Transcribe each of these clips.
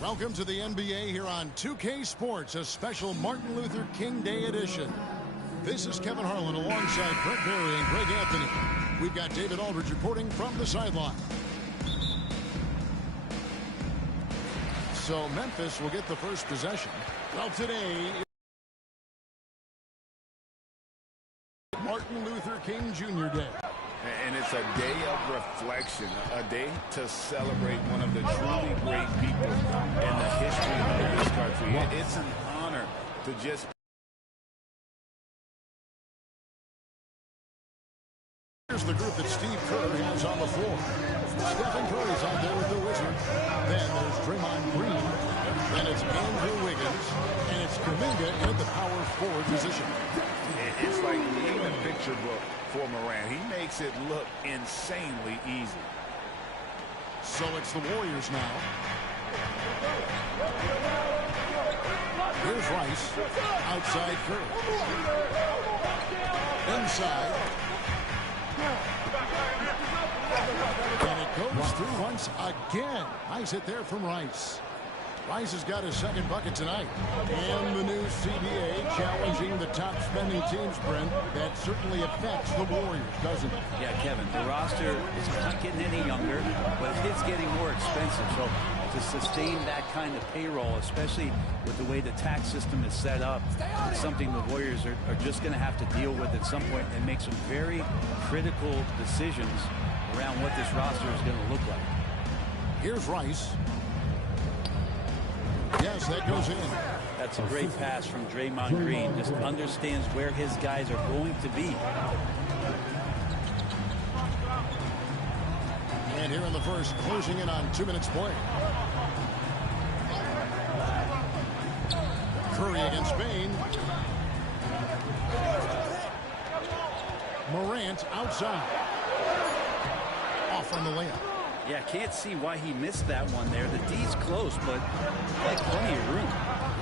Welcome to the NBA here on 2K Sports, a special Martin Luther King Day edition. This is Kevin Harlan alongside Brett Berry and Greg Anthony. We've got David Aldridge reporting from the sideline. So Memphis will get the first possession. Well, today, Martin Luther King Jr. Day. And it's a day of reflection, a day to celebrate one of the truly great people in the history of this country. It's an honor to just... Here's the group that Steve Kerr has on the floor. Stephen Curry's out there with the Wizards. Then there's Draymond Green. Then it's Andrew Wiggins. And it's Kuminga in the power forward position. It's like reading a picture book for Morant. He makes it look insanely easy. So it's the Warriors now. Here's Rice. Outside Curry. Inside. And it goes through once again. Nice hit there from Rice. Rice has got his second bucket tonight. And the new CBA challenging the top spending teams, Brent. That certainly affects the Warriors, doesn't it? Yeah, Kevin, the roster is not getting any younger, but it's getting more expensive. So to sustain that kind of payroll, especially with the way the tax system is set up, it's something the Warriors are just going to have to deal with at some point and make some very critical decisions around what this roster is going to look like. Here's Rice. Yes, that goes in. That's a great pass from Draymond Green. Just understands where his guys are going to be. And here in the first, closing in on 2 minutes play. Curry against Bain. Morant outside. Off on the layup. Yeah, can't see why he missed that one there. The D's close, but like plenty of room.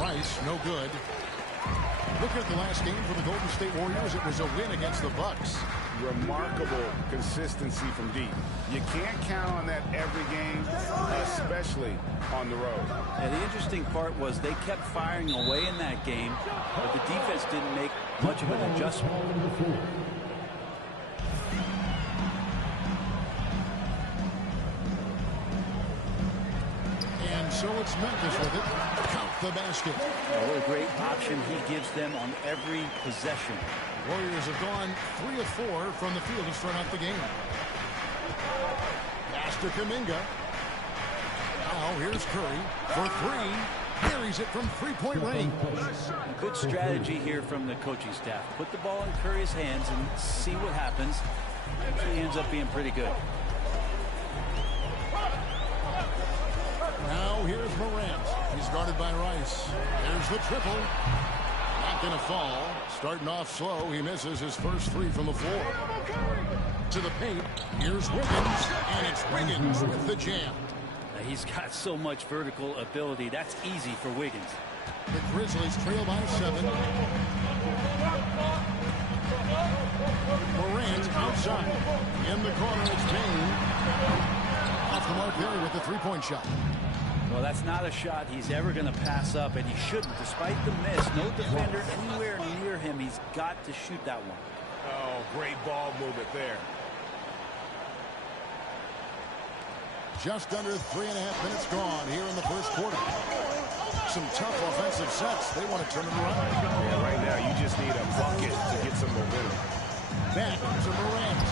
Rice, no good. Look at the last game for the Golden State Warriors. It was a win against the Bucks. Remarkable consistency from deep. You can't count on that every game, especially on the road. Yeah, the interesting part was they kept firing away in that game, but the defense didn't make much of an adjustment. So it's Memphis with it. Count the basket. What a great option he gives them on every possession. Warriors have gone 3 of 4 from the field to start out the game. Pass to Kuminga. Now here's Curry for 3. Carries it from three-point range. Good strategy here from the coaching staff. Put the ball in Curry's hands and see what happens. Actually ends up being pretty good. Now here's Morant. He's guarded by Rice. There's the triple. Not going to fall. Starting off slow. He misses his first 3 from the floor. To the paint. Here's Wiggins. And it's Wiggins with the jam. He's got so much vertical ability. That's easy for Wiggins. The Grizzlies trail by 7. Morant outside. In the corner, it's Bain. Off the mark there with the 3-point shot. Well, that's not a shot he's ever going to pass up, and he shouldn't. Despite the miss, no defender anywhere near him. He's got to shoot that one. Oh, great ball movement there. Just under 3.5 minutes gone here in the first quarter. Some tough offensive sets. They want to turn it around. Yeah, right now you just need a bucket to get some momentum. Back to Morant.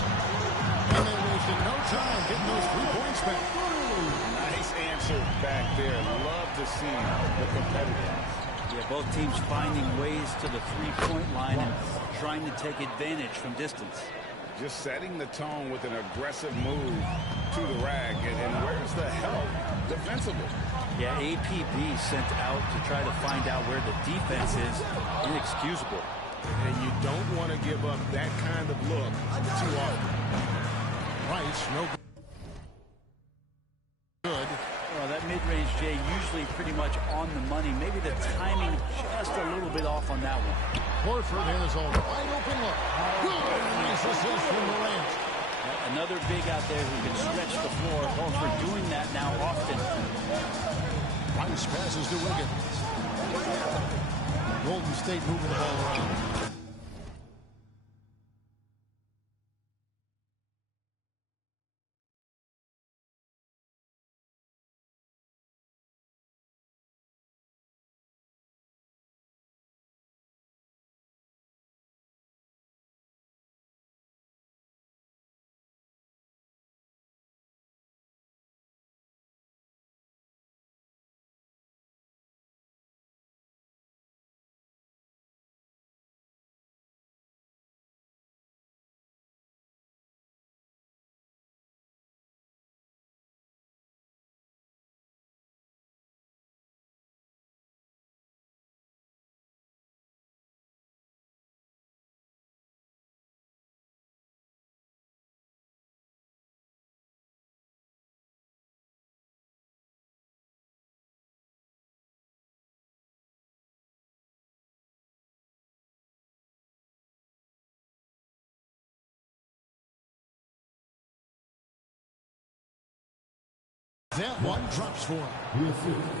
And they wasted no time getting those 3 points back. Nice answer back there. Love to see the competitiveness. Yeah, both teams finding ways to the 3-point line and trying to take advantage from distance. Just setting the tone with an aggressive move to the rack. And where's the help defensively? Yeah, APB sent out to try to find out where the defense is. Inexcusable. And you don't want to give up that kind of look too often. Rice, no good. Well, that mid-range, Jay, usually pretty much on the money. Maybe the timing just a little bit off on that one. Horford has a wide open look. Good. Nice assist from Morant. Another big out there who can stretch the floor. Horford doing that now often. Rice passes to Wiggins. Golden State moving the ball around. That one drops for him.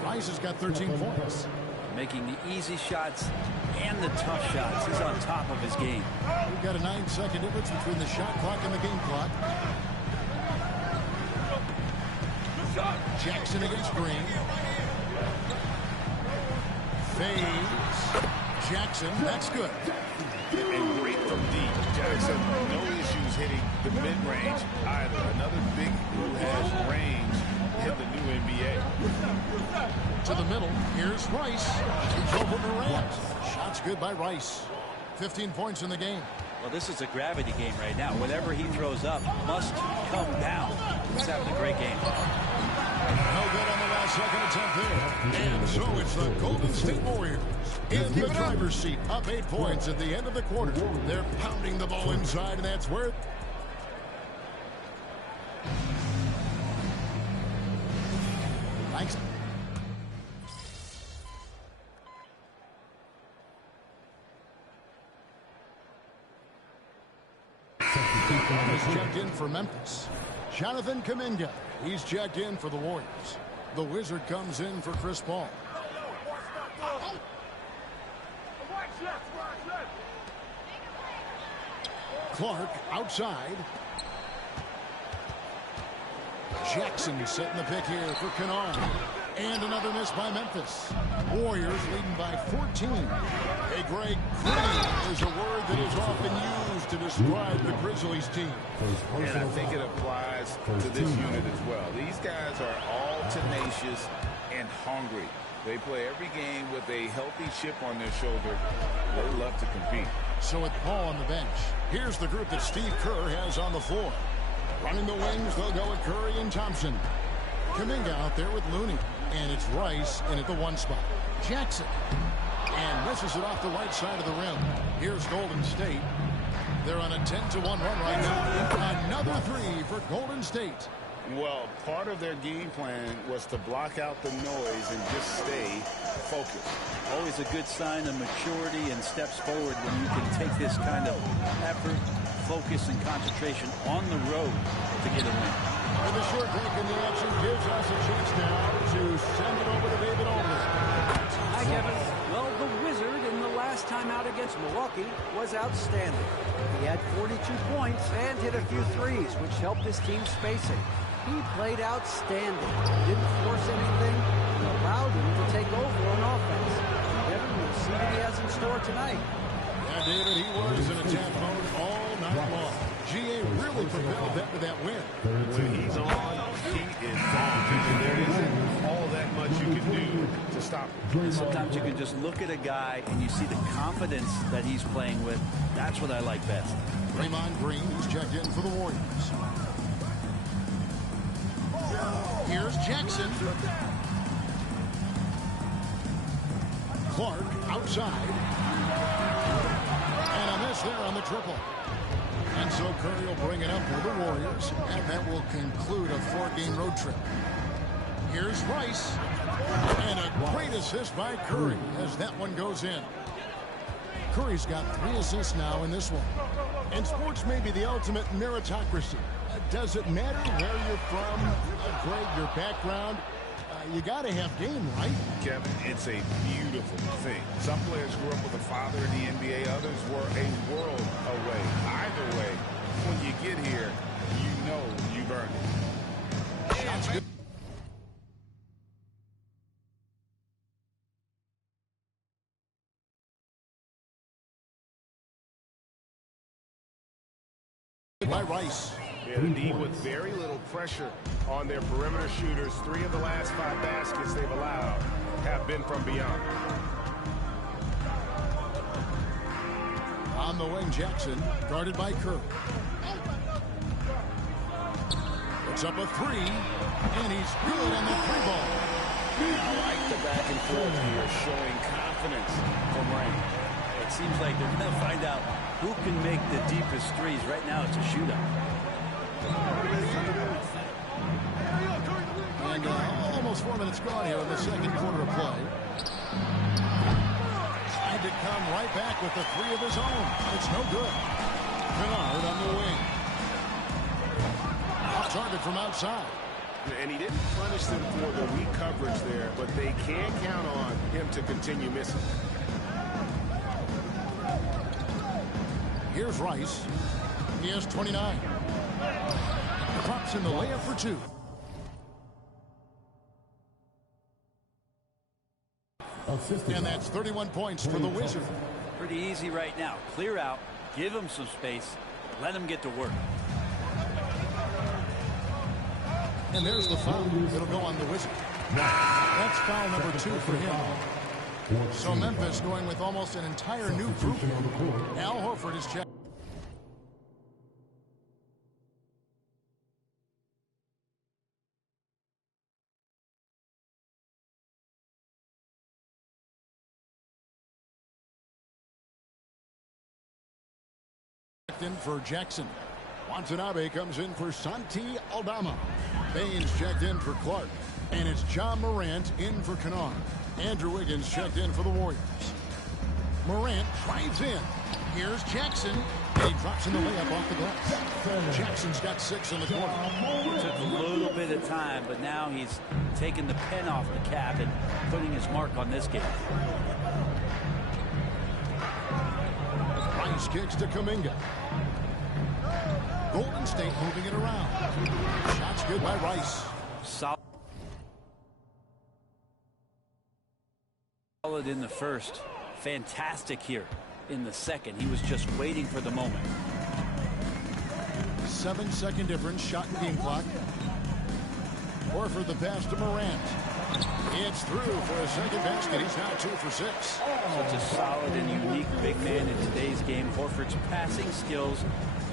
Rice has got 13 points. Making the easy shots and the tough shots. He's on top of his game. We've got a 9-second difference between the shot clock and the game clock. Jackson against Green. Fades. Jackson, that's good. And great from deep. Jackson, no issues hitting the mid-range either. Another big who has range in the new NBA. To the middle. Here's Rice. He's over Durant. Shots good by Rice. 15 points in the game. Well, this is a gravity game right now. Whatever he throws up must come down. He's having a great game. No good on the last second attempt there. And so it's the Golden State Warriors in the driver's seat, up 8 points at the end of the quarter. They're pounding the ball inside, and that's where... Thanks. Is checked in for Memphis. Jonathan Kuminga. He's checked in for the Warriors. The Wizard comes in for Chris Paul. Clark outside. Jackson setting the pick here for Kennard. And another miss by Memphis. Warriors leading by 14. Hey, Greg, gritty is a word that is often used to describe the Grizzlies team. And I think it applies to this unit as well. These guys are all tenacious and hungry. They play every game with a healthy chip on their shoulder. They love to compete. So with Paul on the bench, here's the group that Steve Kerr has on the floor. Running the wings, they'll go with Curry and Thompson. Kuminga out there with Looney. And it's Rice in at the one spot. Jackson. And misses it off the right side of the rim. Here's Golden State. They're on a 10-1 run right now. Another three for Golden State. Well, part of their game plan was to block out the noise and just stay focused. Always a good sign of maturity and steps forward when you can take this kind of effort, focus, and concentration on the road to get a win. And the short break in the action gives us a chance now to send it over to David Aldridge. Hi, Kevin. Well, the Wizard in the last time out against Milwaukee was outstanding. He had 42 points and hit a few threes, which helped his team's spacing. He played outstanding. Didn't force anything and allowed him to take over on offense. Kevin, we'll see what he has in store tonight. Yeah, David, he was in attack mode all night long. GA really propelled them to that win. When he's on, he is on. And there isn't all that much you can do to stop him. And sometimes you can just look at a guy and you see the confidence that he's playing with. That's what I like best. Draymond Green, who's checked in for the Warriors. Here's Jackson. Clark outside. And a miss there on the triple. And so Curry will bring it up for the Warriors. And that will conclude a 4-game road trip. Here's Rice. And a great assist by Curry as that one goes in. Curry's got 3 assists now in this one. And sports may be the ultimate meritocracy. Does it matter where you're from, Greg, your background? You got to have game, right? Kevin, it's a beautiful thing. Some players grew up with a father in the NBA. Others were a world away. Either way, when you get here, you know you've earned it. Shots good. By Rice. Yeah, the D with very little pressure on their perimeter shooters. 3 of the last 5 baskets they've allowed have been from beyond. On the wing, Jackson, guarded by Kirk. Puts up a 3, and he's good on the 3-ball. I like the back and forth here, showing confidence from Rain. It seems like they're going to find out who can make the deepest threes. Right now, it's a shootout. And almost 4 minutes gone here in the second quarter of play. Trying to come right back with the 3 of his own. It's no good. Kennard on the wing. Off target from outside. And he didn't punish them for the weak coverage there, but they can count on him to continue missing. Here's Rice. He has 29. Drops in the layup for 2. And that's 31 points for the Wizards. Pretty easy right now. Clear out, give him some space, let him get to work. And there's the foul. It'll go on the Wizards. That's foul number 2 for him. So Memphis going with almost an entire new group. Al Horford is checked. In for Jackson. Watanabe comes in for Santi Aldama. Baines checked in for Clark. And it's John Morant in for Kennard. Andrew Wiggins checked in for the Warriors. Morant drives in. Here's Jackson. And he drops in the layup off the glass. Jackson's got 6 in the corner. Took a little bit of time, but now he's taking the pen off the cap and putting his mark on this game. Rice kicks to Kuminga. Golden State moving it around. Shots good by Rice. Solid in the first. Fantastic here in the second. He was just waiting for the moment. 7-second difference. Shot in game clock. Horford the pass to Morant. It's through for a second basket. He's now 2 for 6. Such a solid and unique big man in today's game. Horford's passing skills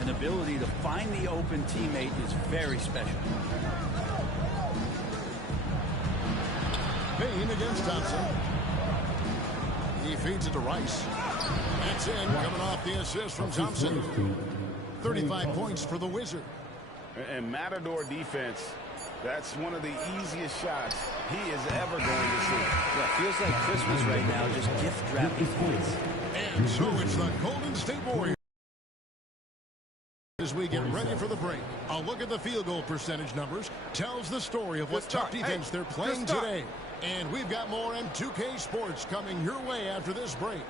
and ability to find the open teammate is very special. Payne against Thompson. He feeds it to Rice. That's in, coming off the assist from Thompson. 35 points for the Wizard. And Matador defense, that's one of the easiest shots he is ever going to see. Yeah, feels like Christmas right now, just gift wrapping points. And so it's the Golden State Warriors. As we get ready for the break, a look at the field goal percentage numbers tells the story of what tough defense they're playing today. And we've got more M2K Sports coming your way after this break.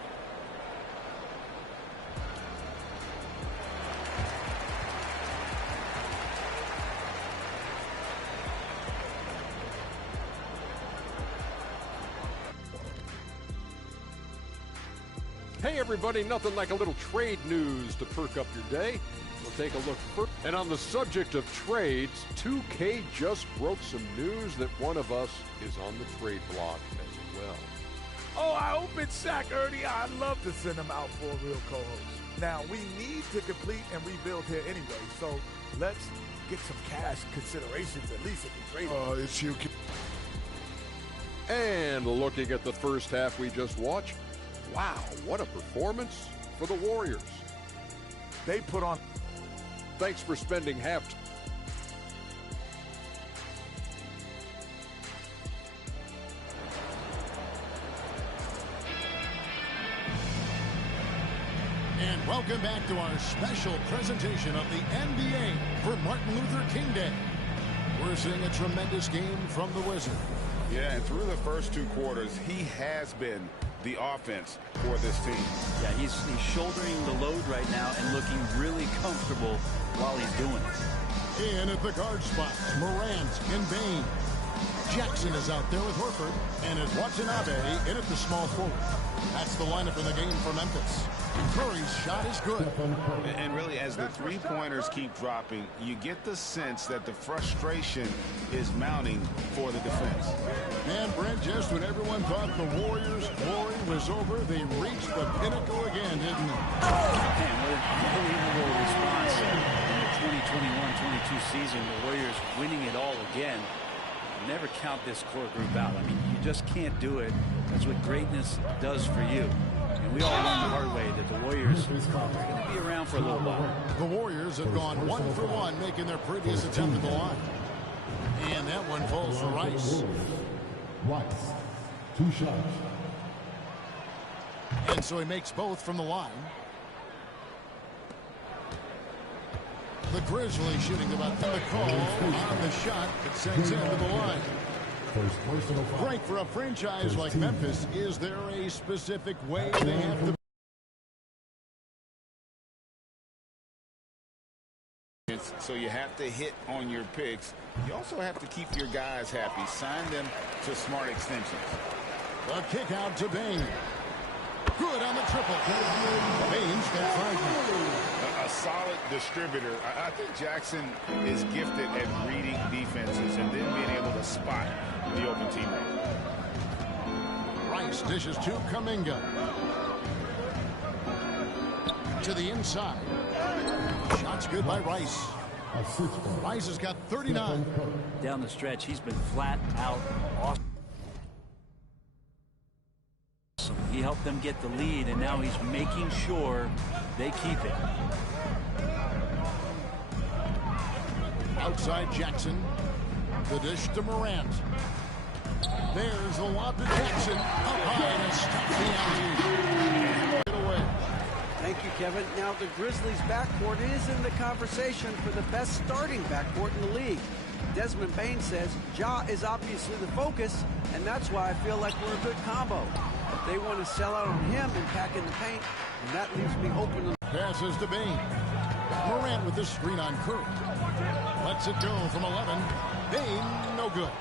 Hey everybody, nothing like a little trade news to perk up your day. We'll take a look first. And on the subject of trades, 2K just broke some news that one of us is on the trade block as well. Oh, I hope it's Shaq, Ernie. I'd love to send him out for a real co-host. Now, we need to complete and rebuild here anyway, so let's get some cash considerations at least if we trade. It's you. And looking at the first half we just watched, wow, what a performance for the Warriors. They put on. Thanks for spending half. And welcome back to our special presentation of the NBA for Martin Luther King Day. We're seeing a tremendous game from the Wizards. Yeah, and through the first 2 quarters, he has been the offense for this team. Yeah, he's shouldering the load right now and looking really comfortable while he's doing it. In at the guard spots, Morant and Bain. Jackson is out there with Horford, and it's Watanabe in at the small forward. That's the lineup in the game for Memphis. Curry's shot is good. And really, as the three-pointers keep dropping, you get the sense that the frustration is mounting for the defense. And Brent, just when everyone thought the Warriors' glory was over, they reached the pinnacle again, didn't they? Man, what an unbelievable response in the 2021-22 season. The Warriors winning it all again. Never count this core group out. I mean, you just can't do it. That's what greatness does for you. And we all learned the hard way that the Warriors are going to be around for a little while. The Warriors have gone 1 for 1, making their previous attempt at the line. And that one falls for Rice. Rice, 2 shots. And so he makes both from the line. The Grizzlies shooting about the call on the shot that sends him to the line. Frank, for a franchise like Memphis, is there a specific way they have to? So you have to hit on your picks. You also have to keep your guys happy. Sign them to smart extensions. A kick out to Bain. Good on the triple. Bain's got 5. A solid distributor. I think Jackson is gifted at reading defenses and then being able to spot the open teammate. Rice dishes to Kuminga. To the inside. Shots good by Rice. Rice has got 39. Down the stretch, he's been flat out awesome. He helped them get the lead, and now he's making sure they keep it. Outside Jackson. The dish to Morant. There's the lob to Jackson. Up high and stops the alley. Get away. Thank you, Kevin. Now the Grizzlies' backcourt is in the conversation for the best starting backcourt in the league. Desmond Bain says Ja is obviously the focus, and that's why I feel like we're a good combo. But they want to sell out on him and pack in the paint, and that leaves me open. Passes to Bain. Morant with the screen on Curry. Lets it go from 11. Bain, no good.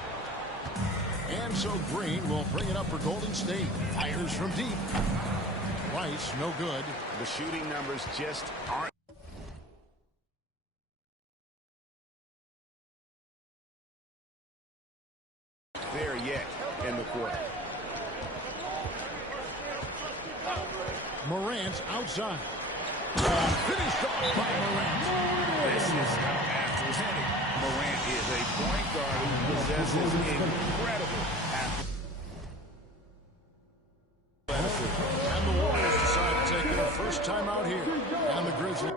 And so Green will bring it up for Golden State. Fires from deep. Rice, no good. The shooting numbers just aren't there yet in the quarter. Morant's outside. Finished off by Morant. This is how athletic Morant is. A point guard who possesses incredible athleticism. And the Warriors decide to take their first time out here. And the Grizzlies.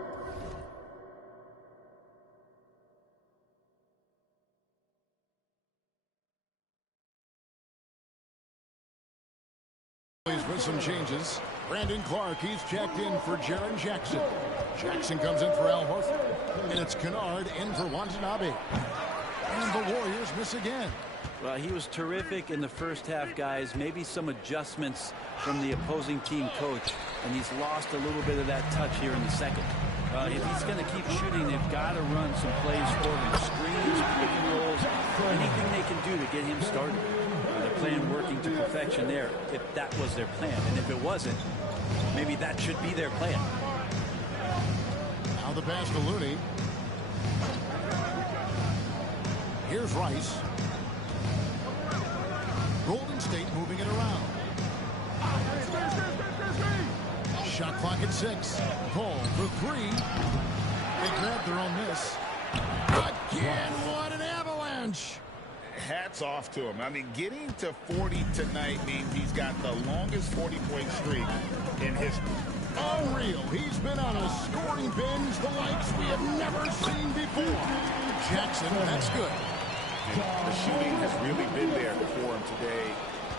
With some changes. Brandon Clark, he's checked in for Jaren Jackson. Jackson comes in for Al Horford. And it's Kennard in for Watanabe. And the Warriors miss again. Well, he was terrific in the first half, guys. Maybe some adjustments from the opposing team coach, and he's lost a little bit of that touch here in the second. If he's going to keep shooting, they've got to run some plays for him. Screens, pick and rolls, anything they can do to get him started. The plan working to perfection there, if that was their plan. And if it wasn't, maybe that should be their plan. Now the pass to Looney. Here's Rice. Golden State moving it around. Shot clock at 6. Cole for 3. They grab their own miss. Again, what an avalanche. Hats off to him. I mean, getting to 40 tonight means he's got the longest 40-point streak in history. Unreal. He's been on a scoring binge the likes we have never seen before. Jackson, that's good. And the shooting has really been there for him today,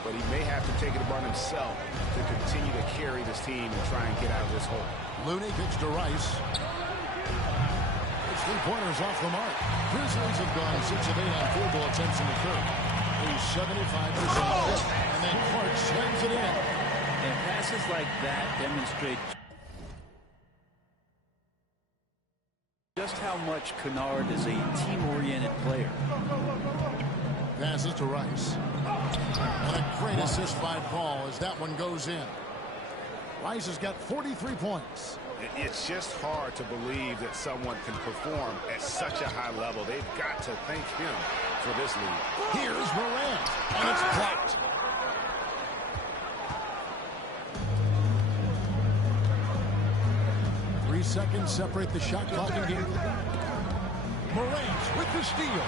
but he may have to take it upon himself to continue to carry this team and try and get out of this hole. Looney kicks to Rice. It's 3-pointers off the mark. Grizzlies have gone 6 of 8 on field goal attempts in the third. a 75% fit. And then Clark slams it in. And passes like that demonstrate just how much Kennard is a team-oriented player. Passes to Rice. And a great assist by Paul as that one goes in. Rice has got 43 points. It's just hard to believe that someone can perform at such a high level. They've got to thank him for this lead. Here's Morant, and it's blocked. Three seconds separate the shot clock and game. Morant with the steal.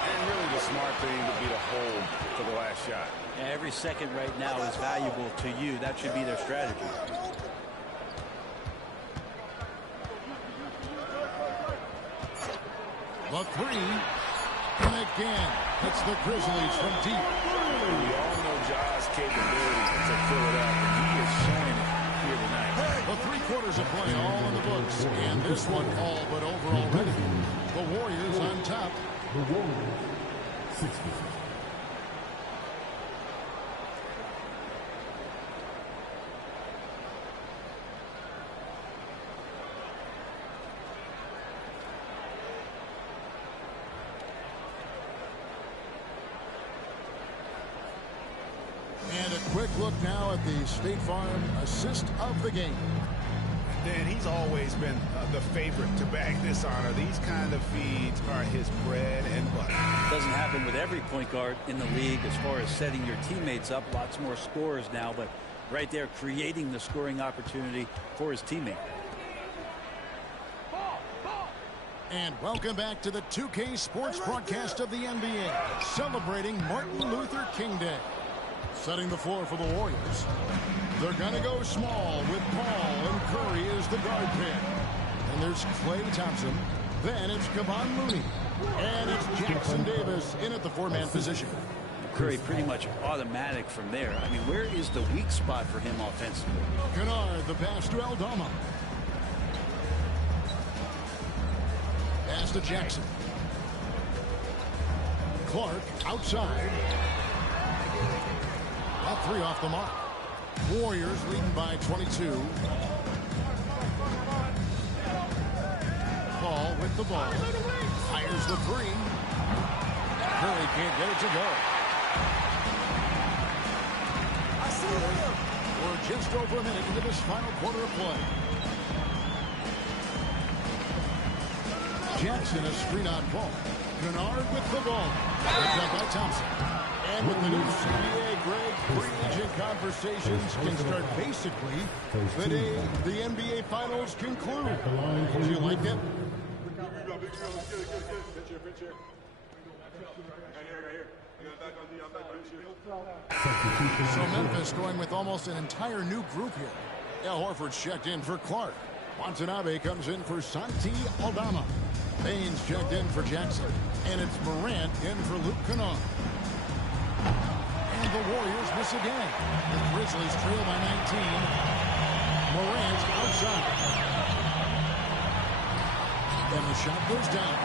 And really the smart thing would be to hold for the last shot. Yeah, every second right now is valuable to you. That should be their strategy. The three, and again, hits the Grizzlies from deep. We all know Ja's capability to fill it up, and he is showing it here tonight. The 3 quarters of play all in the books, and this one all but over already. The Warriors on top. The Warriors, 60. And a quick look now at the State Farm assist of the game. Dan, he's always been the favorite to bag this honor. These kind of feeds are his bread and butter. Doesn't happen with every point guard in the league as far as setting your teammates up. Lots more scorers now, but right there creating the scoring opportunity for his teammate. And welcome back to the 2K Sports broadcast of the NBA, celebrating Martin Luther King Day. Setting the floor for the Warriors. They're going to go small with Paul and Curry as the guard pair. And there's Klay Thompson. Then it's Kevon Looney. And it's Jackson Davis in at the 4-man position. Curry pretty much automatic from there. I mean, where is the weak spot for him offensively? Kennard, the pass to Aldama. Pass to Jackson. Clark outside. That 3 off the mark. Warriors leading by 22. Paul with the ball. Fires the 3. Curry can't get it to go. We're just over a minute into this final quarter of play. Jackson a screen on Paul. Kennard with the ball. Picked up by Thompson. And with the new CBA, Greg, free agent conversations can start basically the day the NBA Finals conclude. Do you like it? So Memphis going with almost an entire new group here. Al Horford's checked in for Clark. Watanabe comes in for Santi Aldama. Baines checked in for Jackson. And it's Morant in for Luke Kennard. And the Warriors miss again. The Grizzlies trail by 19. Morant outside. And the shot goes down.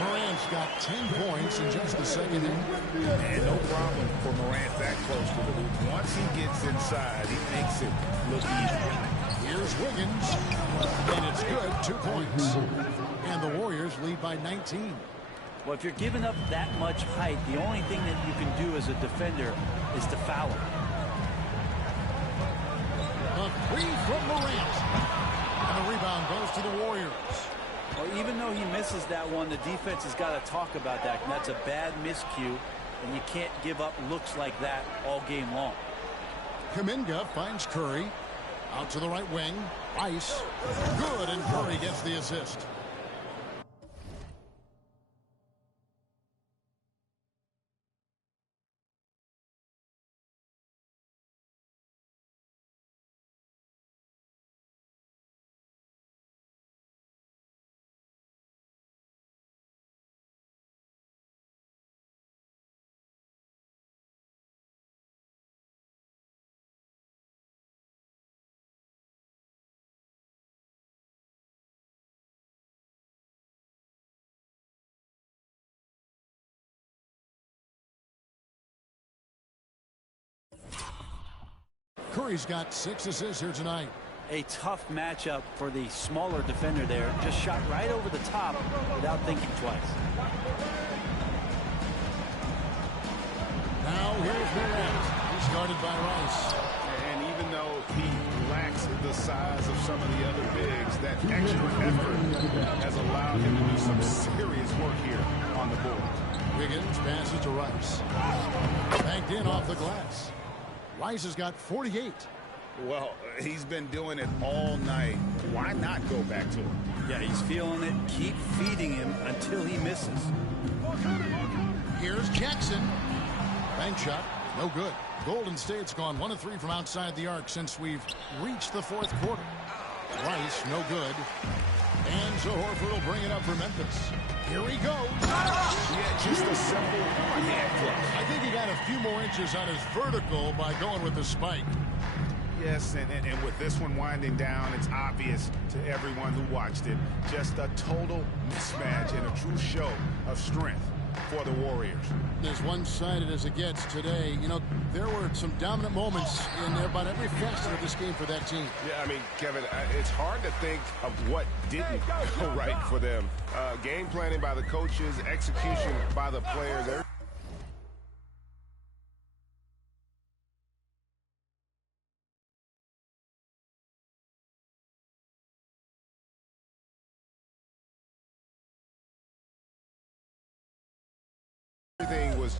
Morant's got 10 points in just the second half. And no problem for Morant that close to the hoop. Once he gets inside, he makes it look easy. Here's Wiggins. And it's good, 2 points. And the Warriors lead by 19. Well, if you're giving up that much height, the only thing that you can do as a defender is to foul him. A 3 from Morant. And the rebound goes to the Warriors. Well, even though he misses that one, the defense has got to talk about that. And that's a bad miscue, and you can't give up looks like that all game long. Kuminga finds Curry. Out to the right wing. Rice. Good, and Curry gets the assist. Curry's got 6 assists here tonight. A tough matchup for the smaller defender there. Just shot right over the top without thinking twice. Now here's Morant. He's guarded by Rice. And even though he lacks the size of some of the other bigs, that extra effort has allowed him to do some serious work here on the board. Wiggins passes to Rice. Banked in off the glass. Rice has got 48. Well, he's been doing it all night. Why not go back to him? Yeah, he's feeling it. Keep feeding him until he misses. Here's Jackson. Bank shot. No good. Golden State's gone 1 of 3 from outside the arc since we've reached the 4th quarter. Rice, no good. And so Horford will bring it up for Memphis. Here he goes. Yeah, just a simple one-hand clutch. I think he got a few more inches on his vertical by going with the spike. Yes, and with this one winding down, it's obvious to everyone who watched it. Just a total mismatch and a true show of strength for the Warriors. As one-sided as it gets today, you know, there were some dominant moments in there about every facet of this game for that team. Yeah, I mean, Kevin, it's hard to think of what didn't go right for them. Game planning by the coaches, execution by the players. Everything was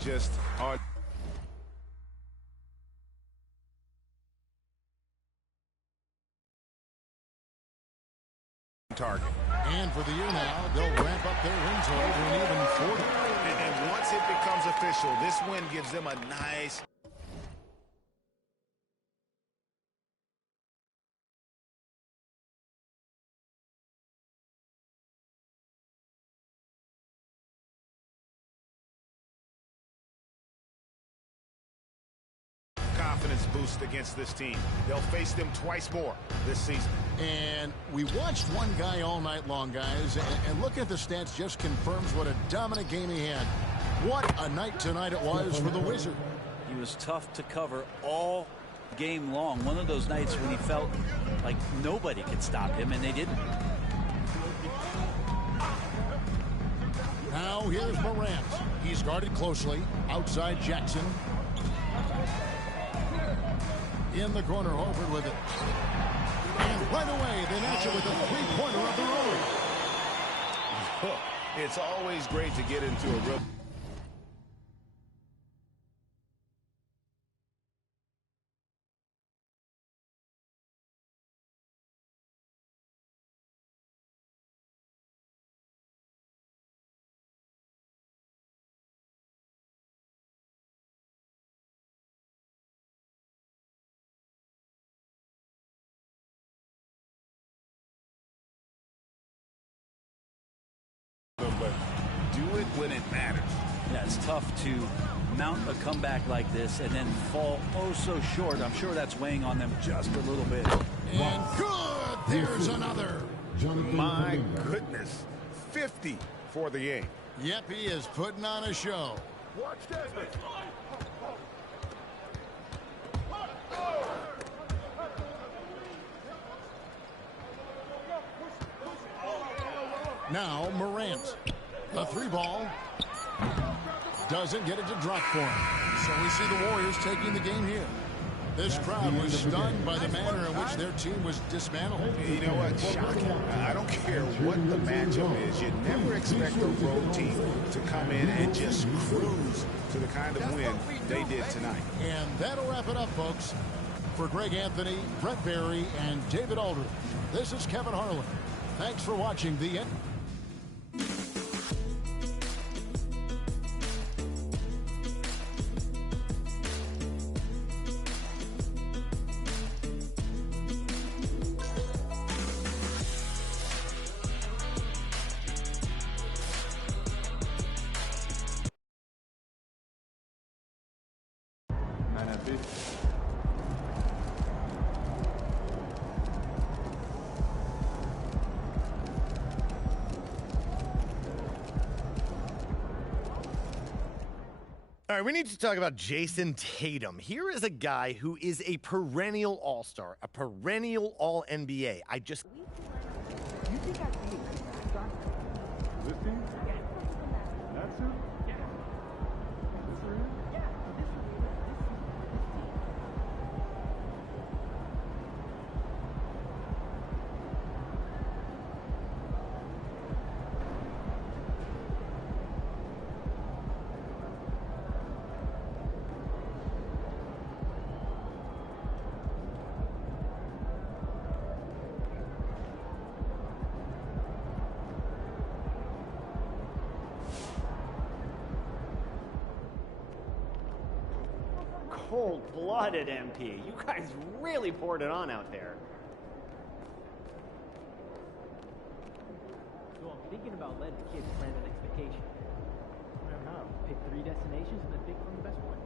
just on target. And for the year now, they'll ramp up their win total to an even 40. And once it becomes official, this win gives them a nice confidence boost against this team. They'll face them twice more this season. And we watched one guy all night long, guys, and looking at the stats just confirms what a dominant game he had. What a night tonight it was for the Wizard. He was tough to cover all game long. One of those nights when he felt like nobody could stop him, and they didn't. Now here's Morant. He's guarded closely. Outside Jackson. In the corner, Horford with it. And right away, they match it with a three-pointer of their own. It's always great to get into a real... But do it when it matters. Yeah, it's tough to mount a comeback like this and then fall oh so short. I'm sure that's weighing on them just a little bit. And good. There's another. My goodness. 50 for the game. Yep, he is putting on a show. Watch this. Now Morant. The 3-ball. Doesn't get it to drop for him. So we see the Warriors taking the game here. This crowd was stunned by the manner in which their team was dismantled. You know what? Shocking. I don't care what the matchup is. You never expect a road team to come in and just cruise to the kind of win they did tonight. And that'll wrap it up, folks. For Greg Anthony, Brett Barry, and David Aldridge, this is Kevin Harlan. Thanks for watching the end. All right, we need to talk about Jason Tatum. Here is a guy who is a perennial All-Star, a perennial All-NBA. You think I'd be a good backdrop? This team? Yeah. That too? Yeah. This arena? Yeah. This team. Cold-blooded MP. You guys really poured it on out there. So I'm thinking about letting the kids plan the next vacation. I don't know. Pick 3 destinations and then pick from the best one.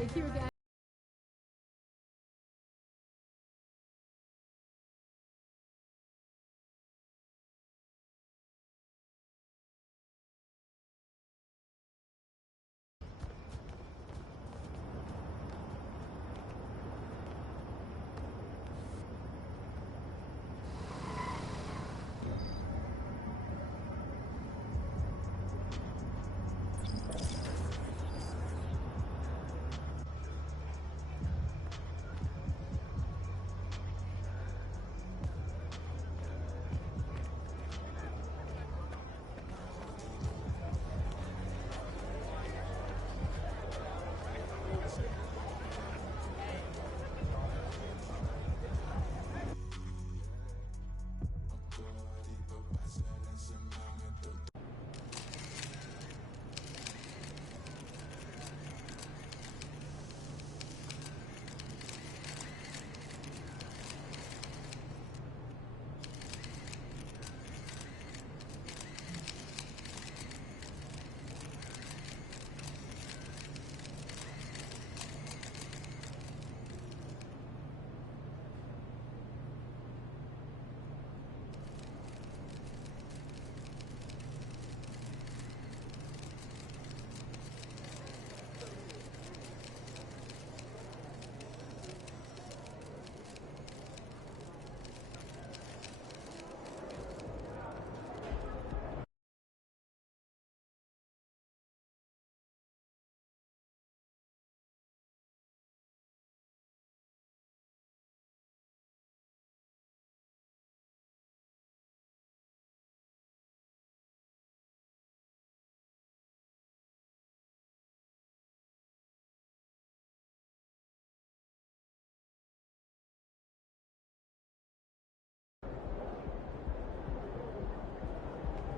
Thank you again.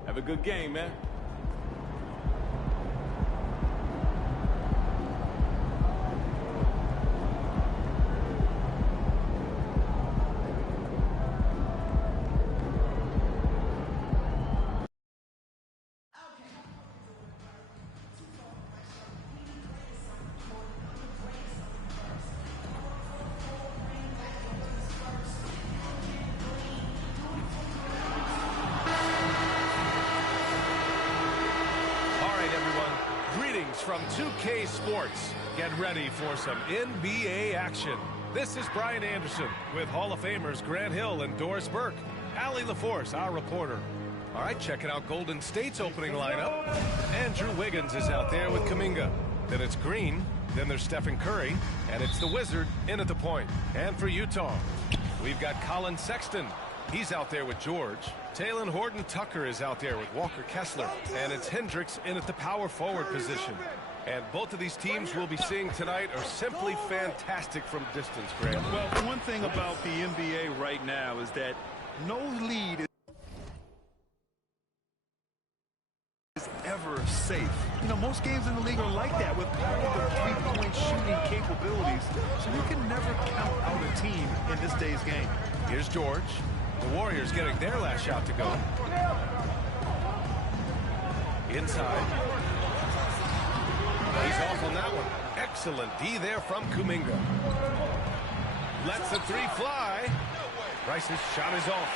Have a good game, man. From 2K Sports. Get ready for some NBA action. This is Brian Anderson with Hall of Famers Grant Hill and Doris Burke. Allie LaForce, our reporter. All right, checking out Golden State's opening lineup. Andrew Wiggins is out there with Kuminga. Then it's Green. Then there's Stephen Curry. And it's the Wizard in at the point. And for Utah, we've got Colin Sexton. He's out there with George. Talen Horton-Tucker is out there with Walker Kessler. And it's Hendricks in at the power forward position. And both of these teams we'll be seeing tonight are simply fantastic from distance, Grant. Well, one thing about the NBA right now is that no lead is ever safe. You know, most games in the league are like that with all the three-point shooting capabilities. So you can never count out a team in this day's game. Here's George. The Warriors getting their last shot to go. Inside. He's off on that one. Excellent D there from Kuminga. Lets the three fly. Rice's shot is off.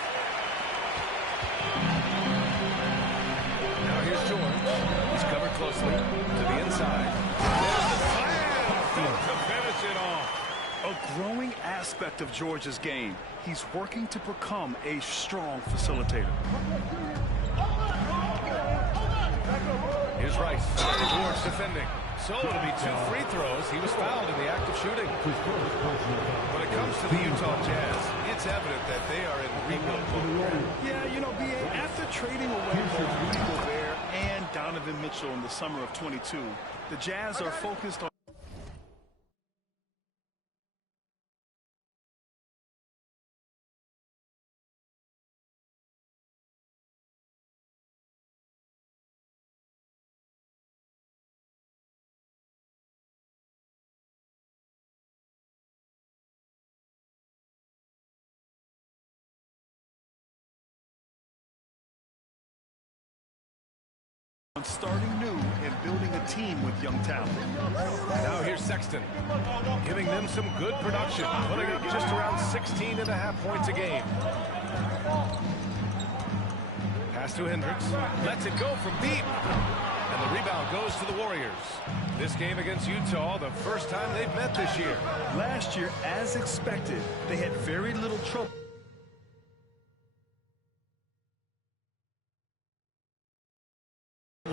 Now here's George. He's covered closely to the inside. There's the slam to finish it off. A growing aspect of George's game. He's working to become a strong facilitator. Here's Rice. George defending. So it'll be 2 free throws. He was fouled in the act of shooting. When it comes to the Utah Jazz, it's evident that they are in rebuild mode. Yeah, you know, B.A., after trading away both Rudy Gobert and Donovan Mitchell in the summer of 22, the Jazz are focused on starting new and building a team with young talent. Now here's Sexton, giving them some good production, putting up just around 16.5 points a game. Pass to Hendricks, lets it go from deep, and the rebound goes to the Warriors. This game against Utah, the first time they've met this year. Last year, as expected, they had very little trouble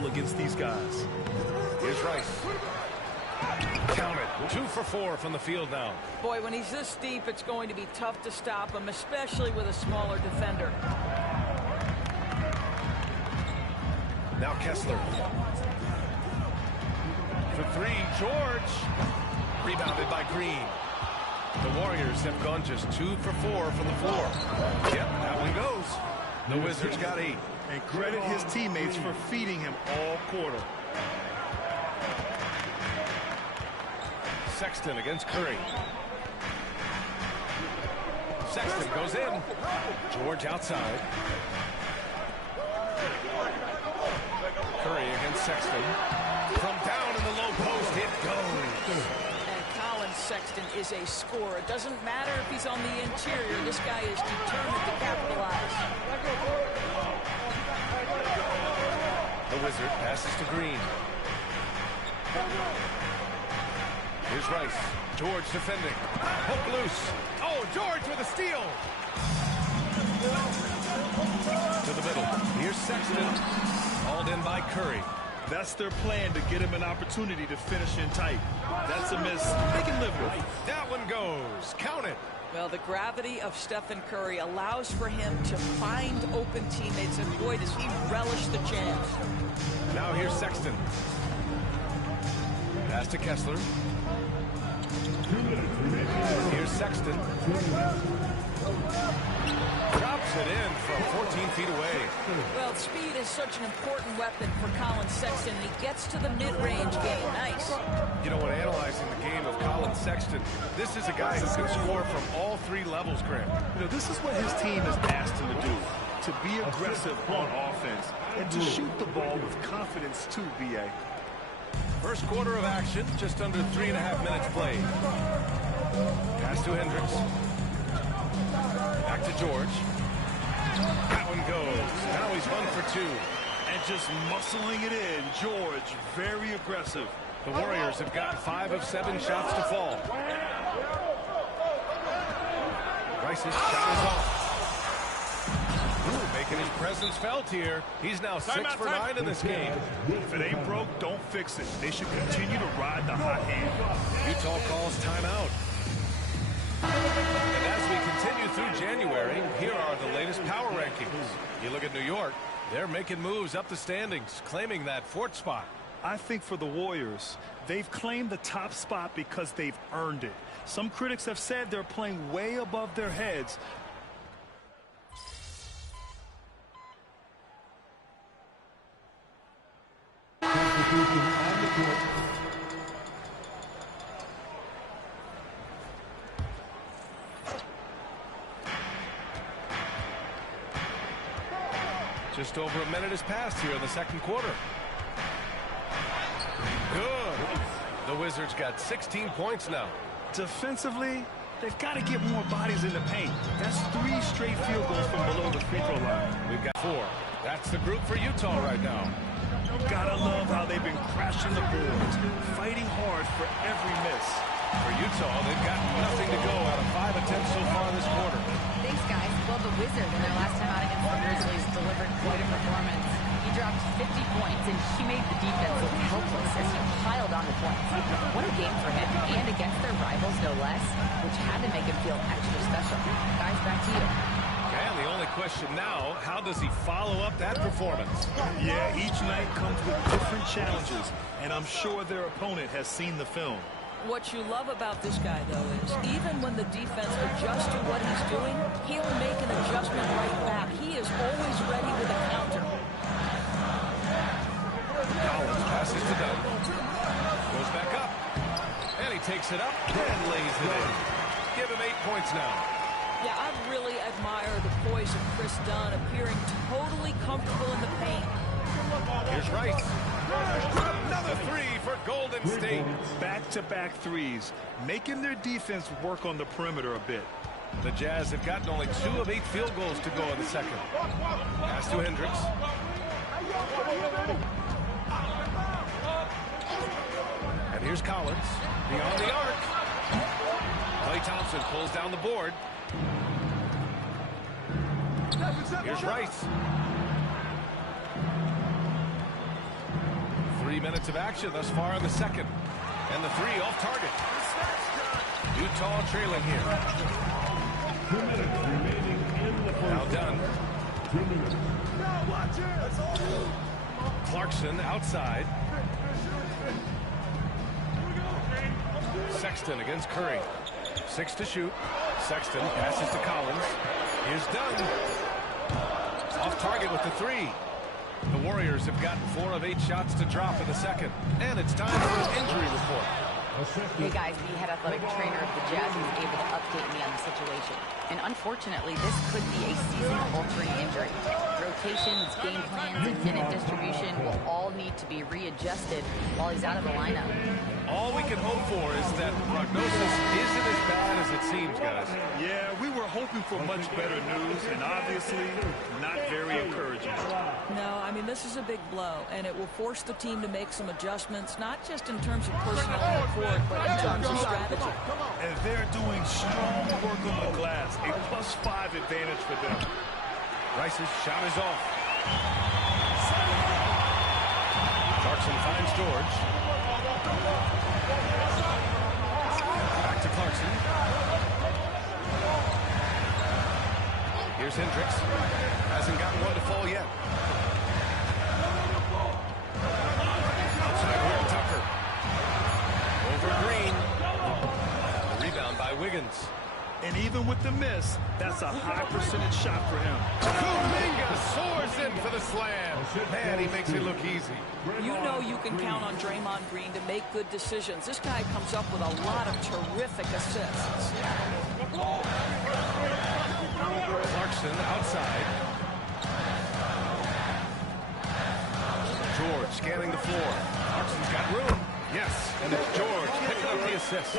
against these guys. Here's Rice. Count it. 2 for 4 from the field now. Boy, when he's this deep, it's going to be tough to stop him, especially with a smaller defender. Now Kessler. For 3, George. Rebounded by Green. The Warriors have gone just 2 for 4 from the floor. Yep, that one goes. The Wizards got 8. And credit his teammates for feeding him all quarter. Sexton against Curry. Sexton goes in. George outside. Curry against Sexton. From down in the low post, it goes. And Colin Sexton is a scorer. It doesn't matter if he's on the interior. This guy is determined to capitalize. The Wizard passes to Green. Here's Rice. George defending. Hook loose. Oh, George with a steal. To the middle. Here's Sexton. Hauled in by Curry. That's their plan, to get him an opportunity to finish in tight. That's a miss they can live with. That one goes. Count it. Well, the gravity of Stephen Curry allows for him to find open teammates, and boy, does he relish the chance. Now here's Sexton. Pass to Kessler. Here's Sexton. Drops it in from 14 feet away. Well, speed is such an important weapon for Colin Sexton, and he gets to the mid-range game. Nice. You know, when analyzing the game of Colin Sexton, this is a guy who can score from all 3 levels, Graham. You know, this is what his team has asked him to do, to be aggressive on offense and to shoot the ball with confidence too, B.A. First quarter of action, just under 3.5 minutes played. Pass to Hendricks. Back to George. That one goes. Now he's 1 for 2. And just muscling it in, George, very aggressive. The Warriors have gotten 5 of 7 shots to fall. Rice's shot is off. Ooh, making his presence felt here. He's now 6 for 9 in this game. If it ain't broke, don't fix it. They should continue to ride the hot hand. Utah calls timeout. And as we continue through January, here are the latest power rankings. You look at New York, they're making moves up the standings, claiming that 4th spot. I think for the Warriors, they've claimed the top spot because they've earned it. Some critics have said they're playing way above their heads. Just over a minute has passed here in the second quarter. Good. The Wizards got 16 points now. Defensively, they've got to get more bodies in the paint. That's 3 straight field goals from below the free throw line. We've got 4. That's the group for Utah right now. Gotta love how they've been crashing the boards, fighting hard for every miss. For Utah, they've got nothing to go out of 5 attempts so far this quarter. Thanks, guys. Well, the Wizards in their last time out against the Grizzlies delivered quite a performance. He dropped 50 points, and he made the defense look helpless as he piled on the points. What a game for him, and against their rivals, no less, which had to make him feel extra special. Guys, back to you. And the only question now, how does he follow up that performance? Yeah, each night comes with different challenges, and I'm sure their opponent has seen the film. What you love about this guy, though, is even when the defense adjusts to what he's doing, he'll make an adjustment right back. He is always ready with a counter. Collins passes to Dunn. Goes back up. And he takes it up and lays it in. Give him 8 points now. Yeah, I really admire the poise of Chris Dunn, appearing totally comfortable in the paint. Here's Rice. The for Golden State. Back-to-back threes, making their defense work on the perimeter a bit. The Jazz have gotten only 2 of 8 field goals to go in the second. Pass to Hendricks. And here's Collins. Beyond the arc. Klay Thompson pulls down the board. Here's Rice. 3 minutes of action thus far in the second. And the 3 off target. Utah trailing here. 2 minutes remaining in the first. Now done. Clarkson outside. Sexton against Curry. 6 to shoot. Sexton passes to Collins. Here's Dunn. Off target with the 3. The Warriors have gotten 4 of 8 shots to drop in the second. And it's time for an injury report. Hey guys, the head athletic trainer of the Jazz was able to update me on the situation. And unfortunately, this could be a season-altering injury. Rotations, game plans, and minute distribution will all need to be readjusted while he's out of the lineup. All we can hope for is that the prognosis isn't as bad as it seems, guys. Yeah, we were hoping for much better news, and obviously not very encouraging. No, I mean, this is a big blow, and it will force the team to make some adjustments, not just in terms of personnel on the court, but in terms of strategy. And they're doing strong work on the glass, a +5 advantage for them. Rice's shot is off. Clarkson finds George. Back to Clarkson. Here's Hendricks. Hasn't gotten one to fall yet. Outside Will Tucker. Over Green. The rebound by Wiggins. And even with the miss, that's a high percentage shot for him. Kuminga soars in for the slam. Man, he makes it look easy. You know you can count on Draymond Green to make good decisions. This guy comes up with a lot of terrific assists. Clarkson outside. George scanning the floor. Clarkson's got room. Yes, and it's George picking up the assist.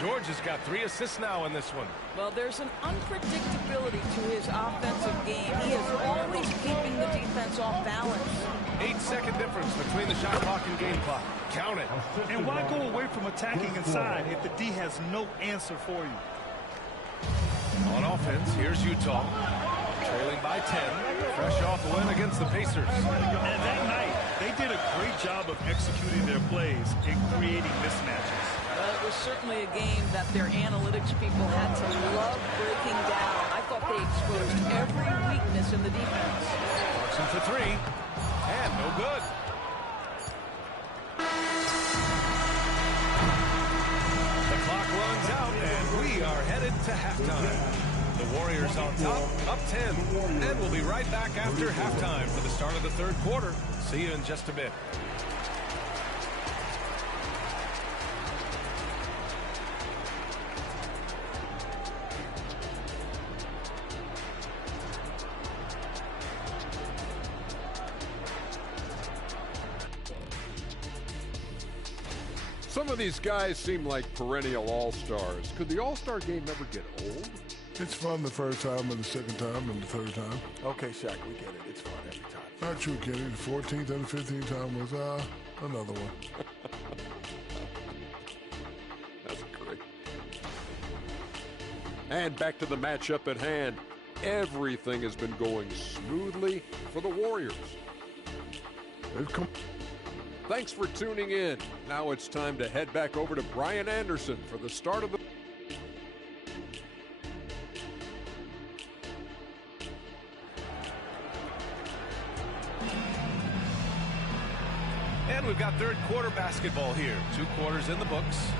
George has got 3 assists now in this one. Well, there's an unpredictability to his offensive game. He is always keeping the defense off balance. 8-second difference between the shot clock and game clock. Count it. And why go away from attacking inside if the D has no answer for you? On offense, here's Utah. Trailing by 10. Fresh off a win against the Pacers. And that night, they did a great job of executing their plays and creating mismatches. Well, it was certainly a game that their analytics people had to love breaking down. I thought they exposed every weakness in the defense. Clarkson for 3. And no good. The clock runs out, and we are headed to halftime. The Warriors on top, up 10. And we'll be right back after halftime for the start of the third quarter. See you in just a bit. Some of these guys seem like perennial all-stars. Could the all-star game ever get old? It's fun the first time and the second time and the third time. Okay, Shaq, we get it. It's fun every time. Not true, Kenny. The 14th and the 15th time was another one. That's great. And back to the matchup at hand. Everything has been going smoothly for the Warriors. Thanks for tuning in. Now it's time to head back over to Brian Anderson for the start of the... And we've got third quarter basketball here. 2 quarters in the books.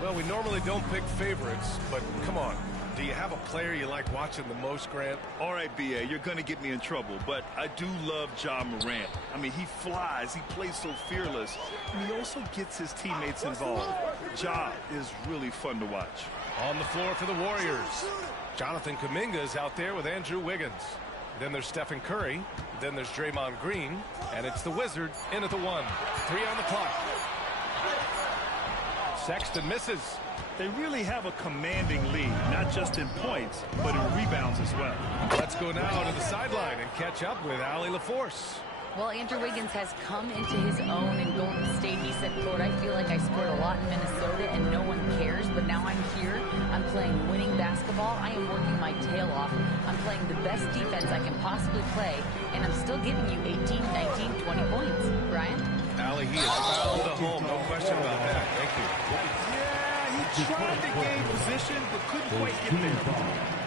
Well, we normally don't pick favorites, but come on. Do you have a player you like watching the most, Grant? All right, B.A., you're going to get me in trouble, but I do love Ja Morant. I mean, he flies. He plays so fearless. And he also gets his teammates involved. Ja is really fun to watch. On the floor for the Warriors. Jonathan Kuminga is out there with Andrew Wiggins. Then there's Stephen Curry. Then there's Draymond Green. And it's the Wizard in at the 1. 3 on the clock. Sexton misses. They really have a commanding lead, not just in points, but in rebounds as well. Let's go now to the sideline and catch up with Allie LaForce. Well, Andrew Wiggins has come into his own in Golden State. He said, quote, I feel like I scored a lot in Minnesota and no one cares, but now I'm here. I'm playing winning basketball. I am working my tail off. I'm playing the best defense I can possibly play, and I'm still giving you 18, 19, 20 points. Brian? Allie, he has found the home. No question about that. Thank you. Yeah, he tried to gain position, but couldn't quite get there.